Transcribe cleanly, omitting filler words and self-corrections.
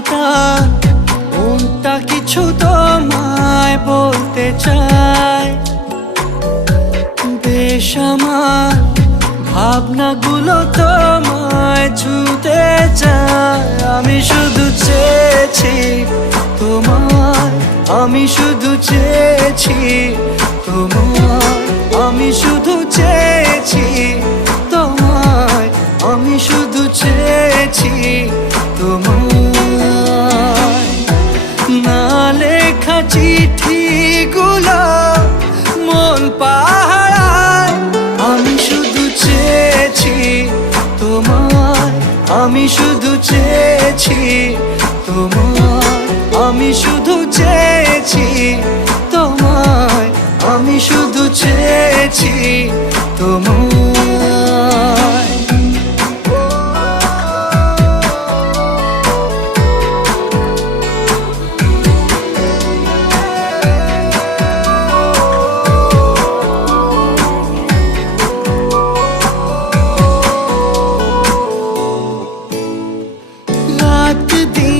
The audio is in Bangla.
কাঁটা মনটা কিছু তোমায় বলতে চায়। বেশ আমার ভাবনাগুলো তোমায় ছুতে চায়। আমি শুধু চেয়েছি তোমায়, আমি শুধু চেয়েছি তোমায়, আমি শুধু চেয়েছি তোমায়, আমি শুধু চেয়েছি তোমায়। না লেখা চিঠিগুলো মন পাহারায়। আমি শুধু চেয়েছি তোমায়, আমি শুধু চেয়েছি তোমায়, আমি শুধু চেয়েছি তোমায়, আমি শুধু চেয়েছি তোমায়। রাত দিন